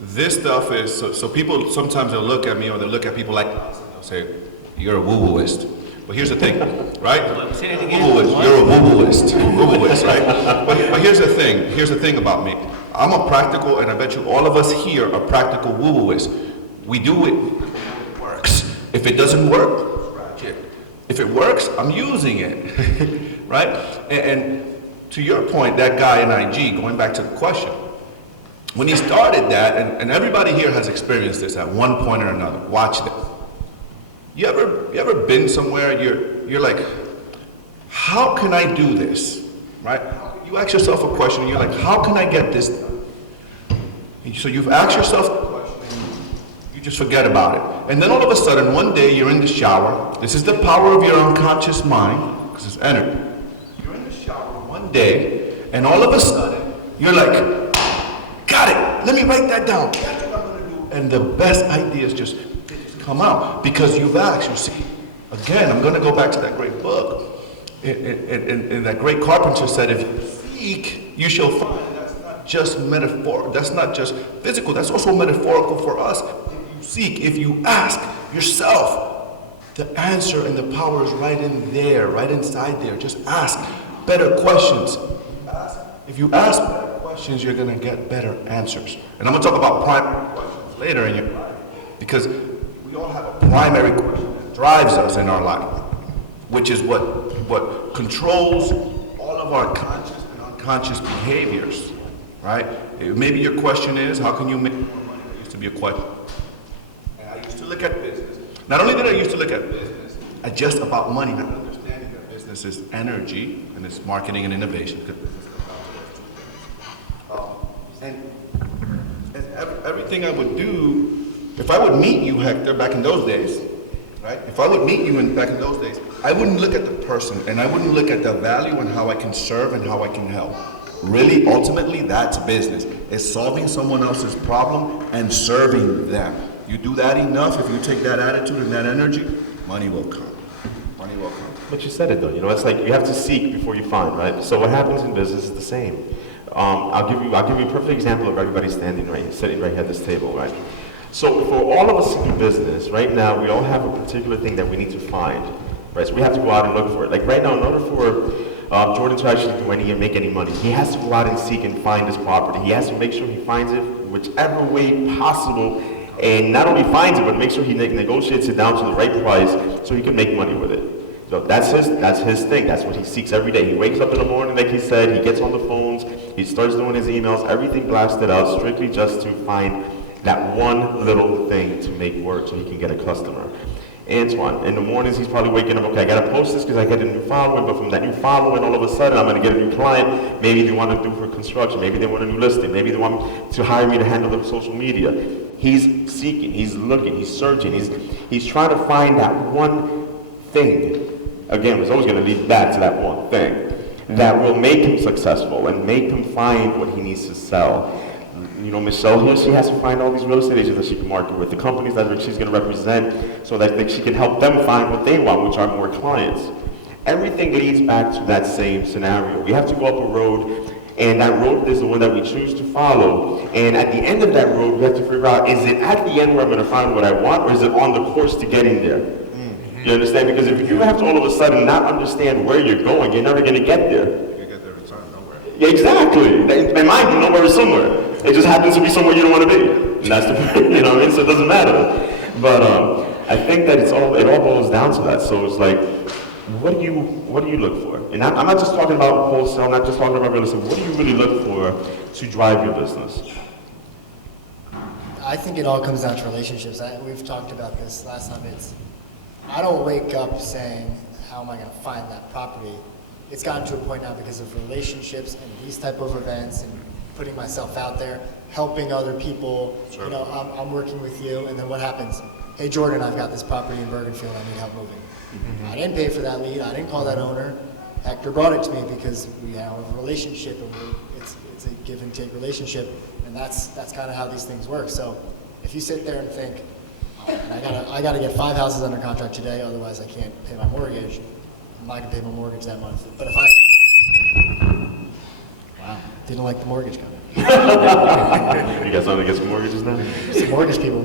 this stuff is, so people, sometimes they'll look at me or they'll look at people like us and they'll say, you're a woo-wooist. But here's the thing, right? Say that again. Woo-wooist. You're a woo-wooist. Woo-wooist, right? But here's the thing about me. I'm a practical, and I bet you all of us here are practical woo-wooists. We do it, it works. If it doesn't work, scratch it. If it works, I'm using it, right? And to your point, that guy in IG, going back to the question, when he started that, and everybody here has experienced this at one point or another, watch this. You ever been somewhere, you're like, how can I do this, right? You ask yourself a question and you're like, how can I get this done? And so you've asked yourself the question, you just forget about it. And then all of a sudden, one day you're in the shower. This is the power of your unconscious mind, because it's energy. You're in the shower one day, and all of a sudden, you're like, got it, let me write that down. That's what I'm gonna do. And the best ideas just come out, because you've asked. You see, again, I'm gonna go back to that great book. And that great carpenter said, if you seek, you shall find. That's not just metaphor, that's not just physical, that's also metaphorical for us. If you seek, if you ask yourself, the answer and the power is right in there, right inside there. Just ask better questions. If you ask better questions, you're gonna get better answers. And I'm gonna talk about primary questions later in your life, because we all have a primary question that drives us in our life, which is what controls all of our conscious and unconscious behaviors, right? Maybe your question is, how can you make more money? That used to be a question. And I used to look at business. Not only did I used to look at business, just about money, not understanding that business is energy and it's marketing and innovation. Because business comes out to those two things. And everything I would do, if I would meet you, Hector, back in those days, right? If I would meet you back in those days, I wouldn't look at the person and I wouldn't look at the value and how I can serve and how I can help. Really, ultimately, that's business. It's solving someone else's problem and serving them. You do that enough, if you take that attitude and that energy, money will come. Money will come. But you said it though, it's like you have to seek before you find, right? So what happens in business is the same. I'll give you a perfect example of everybody sitting right here at this table, right? So for all of us to do business, right now, we all have a particular thing that we need to find, right? So we have to go out and look for it. Like right now, in order for Jordan to actually do any and make any money, he has to go out and seek and find his property. He has to make sure he finds it whichever way possible, and not only finds it, but make sure he negotiates it down to the right price so he can make money with it. So that's his thing. That's what he seeks every day. He wakes up in the morning, like he said, he gets on the phones, he starts doing his emails, everything blasted out, strictly just to find that one little thing to make work so he can get a customer. Antoine, in the mornings he's probably waking up, okay, I gotta post this because I get a new following, but from that new following, all of a sudden I'm gonna get a new client. Maybe they want to do for construction, maybe they want a new listing, maybe they want to hire me to handle their social media. He's seeking, he's looking, he's searching, he's trying to find that one thing. Again, it's always gonna lead back to that one thing that will make him successful and make him find what he needs to sell. Michelle here, she has to find all these real estate agents that she can market with, the companies that she's going to represent, so that she can help them find what they want, which are more clients. Everything leads back to that same scenario. We have to go up a road, and that road is the one that we choose to follow. And at the end of that road, we have to figure out, is it at the end where I'm going to find what I want, or is it on the course to getting there? You understand? Because if you have to all of a sudden not understand where you're going, you're never going to get there. You get there in time, nowhere. Yeah, exactly. In mind, you know where it's somewhere. It just happens to be somewhere you don't want to be. And that's the point, so it doesn't matter. But I think that it all boils down to that. So it's like, what do you look for? And I'm not just talking about wholesale, I'm not just talking about real estate. What do you really look for to drive your business? I think it all comes down to relationships. We've talked about this last time. I don't wake up saying, how am I going to find that property? It's gotten to a point now because of relationships and these type of events and putting myself out there, helping other people. Sure. I'm working with you, and then what happens? Hey, Jordan, I've got this property in Bergenfield. I need help moving. Mm-hmm. I didn't pay for that lead. I didn't call that owner. Hector brought it to me because we have a relationship, and it's a give and take relationship, and that's kind of how these things work. So if you sit there and think, I gotta get 5 houses under contract today, otherwise I can't pay my mortgage. I'm not gonna pay my mortgage that month. But if didn't like the mortgage company. You got something against mortgages now? Some mortgage people.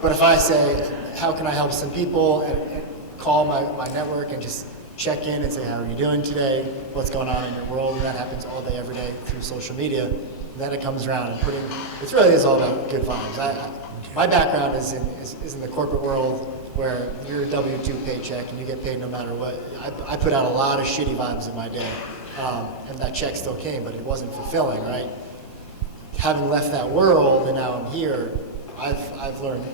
But if I say, how can I help some people, and call my network and just check in and say, how are you doing today? What's going on in your world? And that happens all day, every day through social media. Then it comes around and it really is all about good vibes. My background is in the corporate world where you're a W-2 paycheck and you get paid no matter what. I put out a lot of shitty vibes in my day. And that check still came, but it wasn't fulfilling, right? Having left that world and now I'm here, I've learned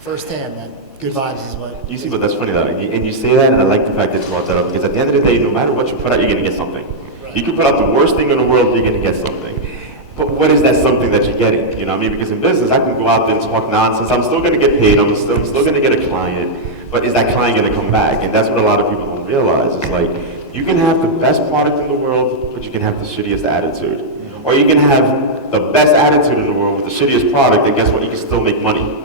firsthand that good vibes is what. You see, but that's funny though, and you say that, and I like the fact that you brought that up, because at the end of the day, no matter what you put out, you're gonna get something. Right. You can put out the worst thing in the world, you're gonna get something. But what is that something that you're getting? You know what I mean? Because in business, I can go out there and talk nonsense, I'm still gonna get paid, I'm still gonna get a client, but is that client gonna come back? And that's what a lot of people don't realize. It's like, you can have the best product in the world, but you can have the shittiest attitude. Or you can have the best attitude in the world with the shittiest product, and guess what? You can still make money.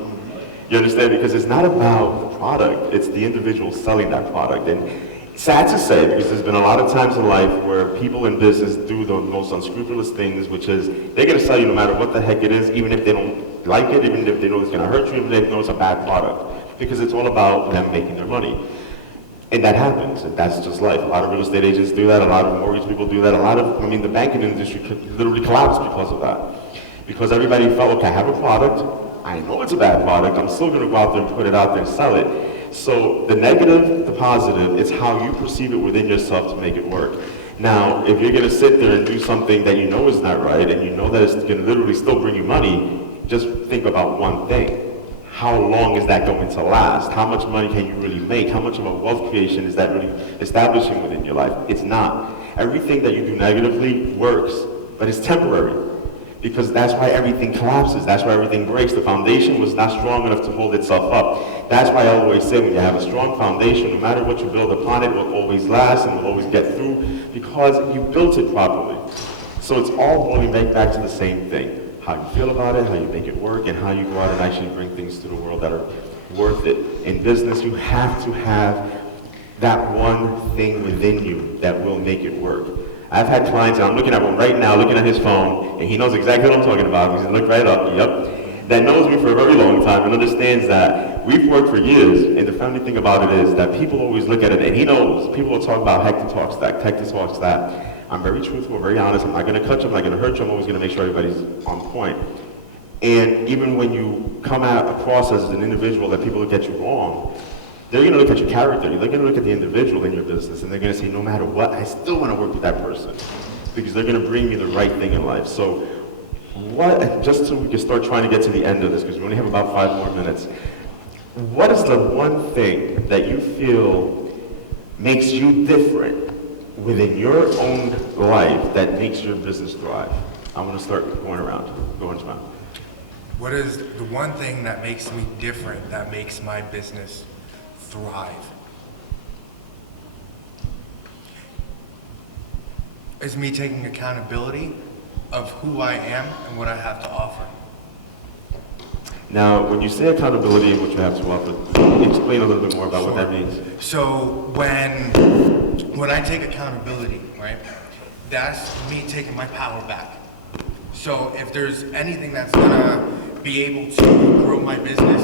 You understand? Because it's not about the product, it's the individual selling that product. And sad to say, because there's been a lot of times in life where people in business do the most unscrupulous things, which is they're going to sell you no matter what the heck it is, even if they don't like it, even if they know it's going to hurt you, even if they know it's a bad product. Because it's all about them making their money. And that happens, and that's just life. A lot of real estate agents do that, a lot of mortgage people do that, the banking industry could literally collapse because of that. Because everybody felt, okay, I have a product, I know it's a bad product, I'm still gonna go out there and put it out there and sell it. So the negative, the positive, it's how you perceive it within yourself to make it work. Now, if you're gonna sit there and do something that you know is not right, and you know that it's gonna literally still bring you money, just think about one thing. How long is that going to last? How much money can you really make? How much of a wealth creation is that really establishing within your life? It's not. Everything that you do negatively works, but it's temporary. Because that's why everything collapses. That's why everything breaks. The foundation was not strong enough to hold itself up. That's why I always say when you have a strong foundation, no matter what you build upon it, will always last and will always get through because you built it properly. So it's all boiling back to the same thing. How you feel about it, how you make it work, and how you go out and actually bring things to the world that are worth it. In business, you have to have that one thing within you that will make it work. I've had clients, and I'm looking at one right now, looking at his phone, and he knows exactly what I'm talking about. He's looked right up, yep. That knows me for a very long time and understands that we've worked for years, and the funny thing about it is that people always look at it, and he knows, people will talk about Hector talks that. I'm very truthful, very honest. I'm not going to cut you. I'm not going to hurt you. I'm always going to make sure everybody's on point. And even when you come across as an individual that people look at you wrong, they're going to look at your character. They're going to look at the individual in your business, and they're going to say, no matter what, I still want to work with that person because they're going to bring me the right thing in life. So just so we can start trying to get to the end of this, because we only have about 5 more minutes, what is the one thing that you feel makes you different within your own life that makes your business thrive? I want to start going around. Go on, Jamal. What is the one thing that makes me different, that makes my business thrive? It's me taking accountability of who I am and what I have to offer. Now, when you say accountability and what you have to offer, explain a little bit more about what that means. So when I take accountability, right, that's me taking my power back. So if there's anything that's gonna be able to grow my business,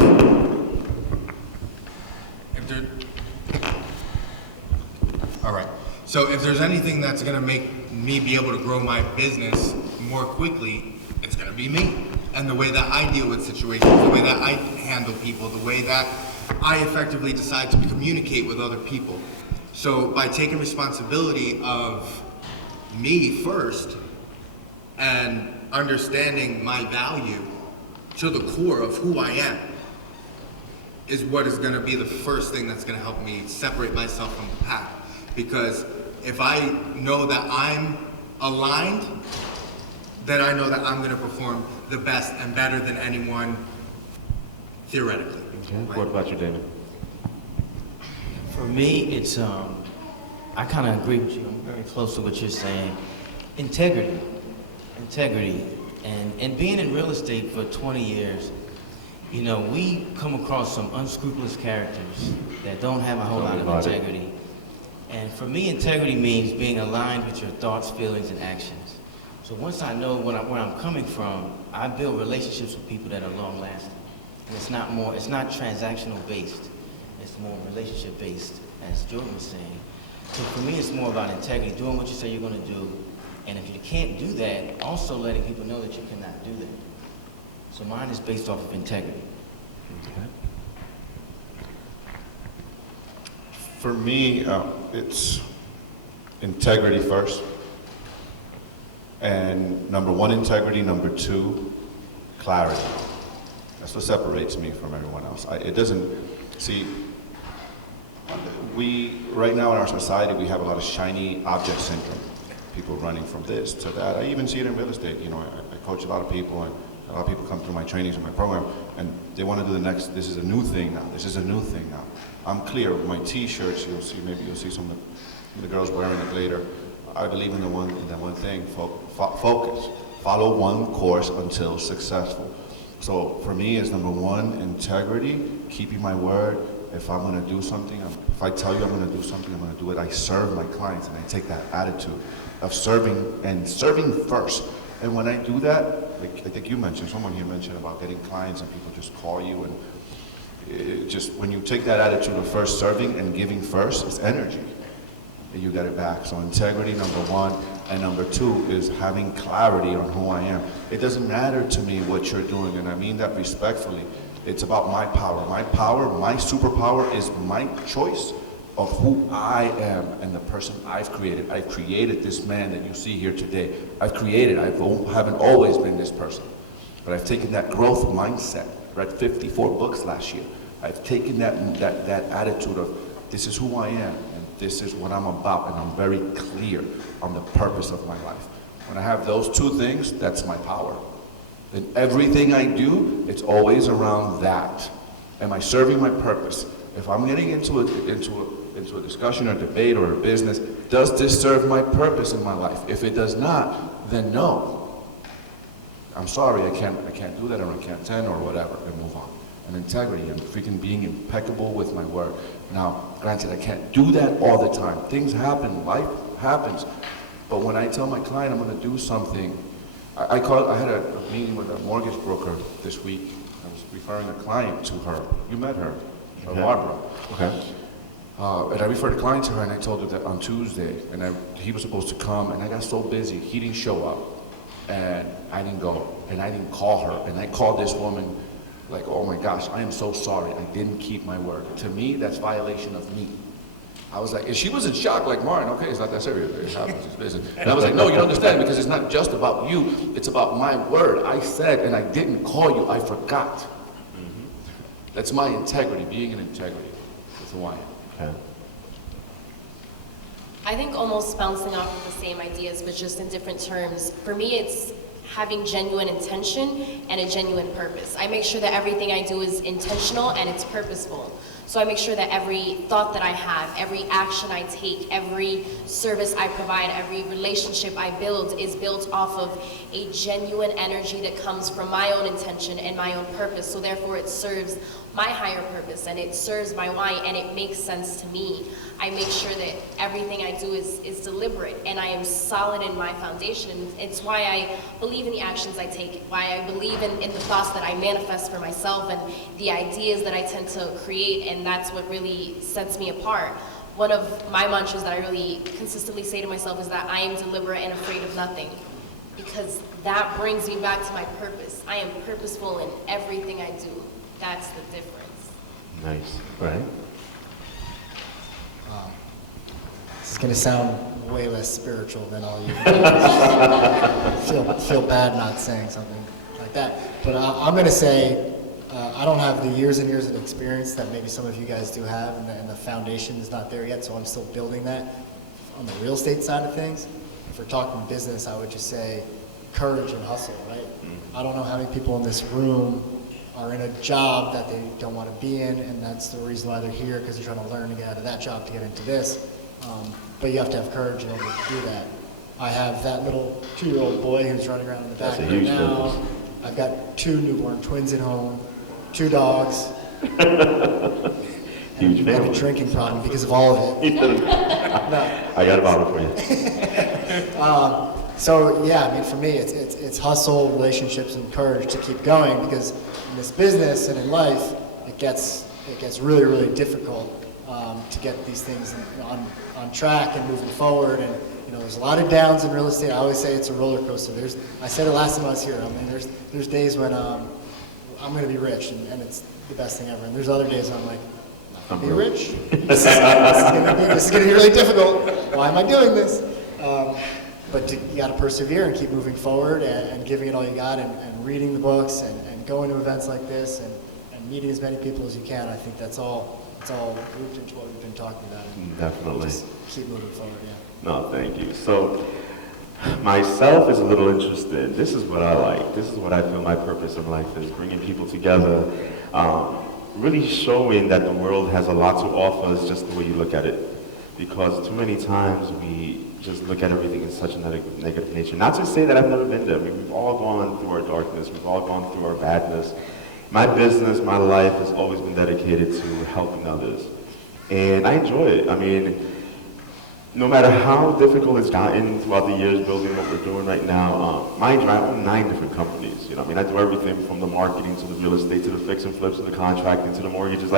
So if there's anything that's gonna make me be able to grow my business more quickly, it's gonna be me. And the way that I deal with situations, the way that I handle people, the way that I effectively decide to communicate with other people. So by taking responsibility of me first and understanding my value to the core of who I am is what is gonna be the first thing that's gonna help me separate myself from the pack. Because if I know that I'm aligned, then I know that I'm gonna perform the best and better than anyone theoretically. Okay. What about you, Damon? For me, it's, I kind of agree with you. I'm very close to what you're saying. Integrity. And being in real estate for 20 years, you know, we come across some unscrupulous characters that don't have a whole lot of integrity. And for me, integrity means being aligned with your thoughts, feelings, and actions. So once I know where I'm coming from, I build relationships with people that are long lasting. And it's not transactional based. It's more relationship based, as Jordan was saying. So for me, it's more about integrity, doing what you say you're going to do. And if you can't do that, also letting people know that you cannot do that. So mine is based off of integrity. For me, it's integrity first. And number one, integrity. Number two, clarity. That's what separates me from everyone else. Right now in our society, we have a lot of shiny object syndrome. People running from this to that. I even see it in real estate. You know, I coach a lot of people, and a lot of people come through my trainings and my program, and they want to do the next, this is a new thing now. This is a new thing now. I'm clear with my t-shirts, maybe you'll see some of the girls wearing it later. I believe in the one thing, focus. Follow one course until successful. So for me, it's number one, integrity, keeping my word. If I'm going to do something, if I tell you I'm going to do something, I'm going to do it. I serve my clients, and I take that attitude of serving first. And when I do that, like I think you mentioned, someone here mentioned about getting clients and people just call you, and when you take that attitude of first serving and giving first, it's energy. And you get it back. So integrity, number one. And number two is having clarity on who I am. It doesn't matter to me what you're doing, and I mean that respectfully. It's about my power. My power, my superpower is my choice of who I am and the person I've created. I've created this man that you see here today. I haven't always been this person. But I've taken that growth mindset. I read 54 books last year. I've taken that attitude of, this is who I am, and this is what I'm about, and I'm very clear on the purpose of my life. When I have those two things, that's my power. Then everything I do, it's always around that. Am I serving my purpose? If I'm getting into a discussion or debate or a business, does this serve my purpose in my life? If it does not, then no. I'm sorry, I can't do that, or I can't attend, or whatever, and move on. And integrity, and freaking being impeccable with my word. Now, granted, I can't do that all the time. Things happen, life happens. But when I tell my client I'm going to do something, I had a meeting with a mortgage broker this week. I was referring a client to her. You met her, Barbara. Okay. And I referred a client to her, and I told her that on Tuesday, and he was supposed to come, and I got so busy, he didn't show up, and I didn't go, and I didn't call her, and I called this woman, like, oh my gosh, I am so sorry, I didn't keep my word. To me, that's violation of me. I was like, and she was in shock, like, Martin, okay, it's not that serious, it happens, it's business. And I was like, no, you don't understand, because it's not just about you, it's about my word. I said, and I didn't call you, I forgot. Mm-hmm. That's my integrity, being in integrity with who I am. Okay. I think almost bouncing off of the same ideas, but just in different terms. For me, it's having genuine intention and a genuine purpose. I make sure that everything I do is intentional and it's purposeful. So I make sure that every thought that I have, every action I take, every service I provide, every relationship I build is built off of a genuine energy that comes from my own intention and my own purpose. So therefore it serves my higher purpose and it serves my why and it makes sense to me. I make sure that everything I do is deliberate and I am solid in my foundation. It's why I believe in the actions I take, why I believe in the thoughts that I manifest for myself and the ideas that I tend to create, and that's what really sets me apart. One of my mantras that I really consistently say to myself is that I am deliberate and afraid of nothing, because that brings me back to my purpose. I am purposeful in everything I do. That's the difference. Nice. Right. This is going to sound way less spiritual than all you feel bad not saying something like that. But I'm going to say, I don't have the years and years of experience that maybe some of you guys do have, and the foundation is not there yet, so I'm still building that. On the real estate side of things, if we're talking business, I would just say courage and hustle, right? I don't know how many people in this room are in a job that they don't want to be in, and that's the reason why they're here, because they're trying to learn to get out of that job to get into this. But you have to have courage in order to do that. I have that little 2-year-old boy who's running around in the back That's a right huge now. difference. I've got 2 newborn twins at home, 2 dogs. Huge and a family. drinking problem because of all of it. No. I got a bottle for you. So yeah, I mean, for me, it's hustle, relationships, and courage to keep going, because in this business and in life, it gets really, really difficult to get these things on track and moving forward. And there's a lot of downs in real estate. I always say it's a roller coaster. I said it last time I was here. I mean, there's days when I'm going to be rich, and it's the best thing ever. And there's other days when I'm like, I'm going to be rich. This is going to be really difficult. Why am I doing this? But you got to persevere and keep moving forward and giving it all you got, and reading the books and going to events like this and meeting as many people as you can. I think it's all grouped into what we've been talking about. And Definitely. just keep moving forward, yeah. No, thank you. So, myself is a little interested. This is what I like. This is what I feel my purpose in life is, bringing people together, really showing that the world has a lot to offer us just the way you look at it. Because too many times we just look at everything in such a negative nature. Not to say that I've never been there. I mean, we've all gone through our darkness. We've all gone through our badness. My business, my life has always been dedicated to helping others. And I enjoy it. I mean, no matter how difficult it's gotten throughout the years building what we're doing right now, mind you, I own 9 different companies. I mean, I do everything from the marketing to the real estate to the fix and flips to the contracting to the mortgages.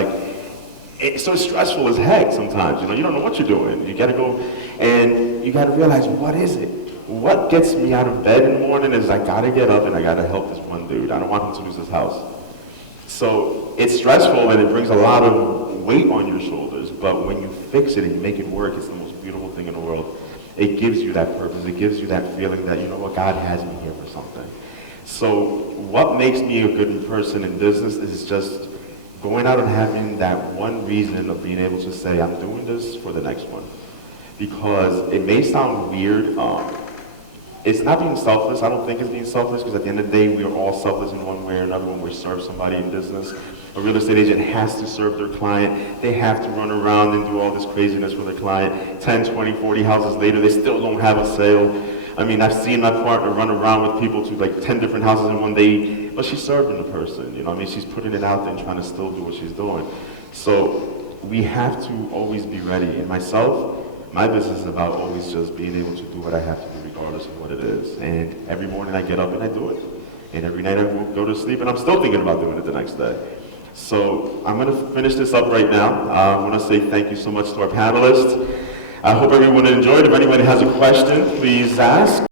It's so stressful as heck sometimes. You don't know what you're doing. You got to go and you got to realize, what is it? What gets me out of bed in the morning is I got to get up and I got to help this one dude. I don't want him to lose his house. So it's stressful and it brings a lot of weight on your shoulders, but when you fix it and you make it work, it's the most beautiful thing in the world. It gives you that purpose. It gives you that feeling that, God has me here for something. So what makes me a good person in business is just going out and having that one reason of being able to say, I'm doing this for the next one. Because it may sound weird. It's not being selfless. I don't think it's being selfless, because at the end of the day, we are all selfless in one way or another when we serve somebody in business. A real estate agent has to serve their client. They have to run around and do all this craziness for their client. 10, 20, 40 houses later, they still don't have a sale. I mean, I've seen my partner run around with people to like 10 different houses in one day, but she's serving the person, she's putting it out there and trying to still do what she's doing. So we have to always be ready. And myself, my business is about always just being able to do what I have to do regardless of what it is. And every morning I get up and I do it. And every night I go to sleep and I'm still thinking about doing it the next day. So I'm going to finish this up right now. I want to say thank you so much to our panelists. I hope everyone enjoyed. If anybody has a question, please ask.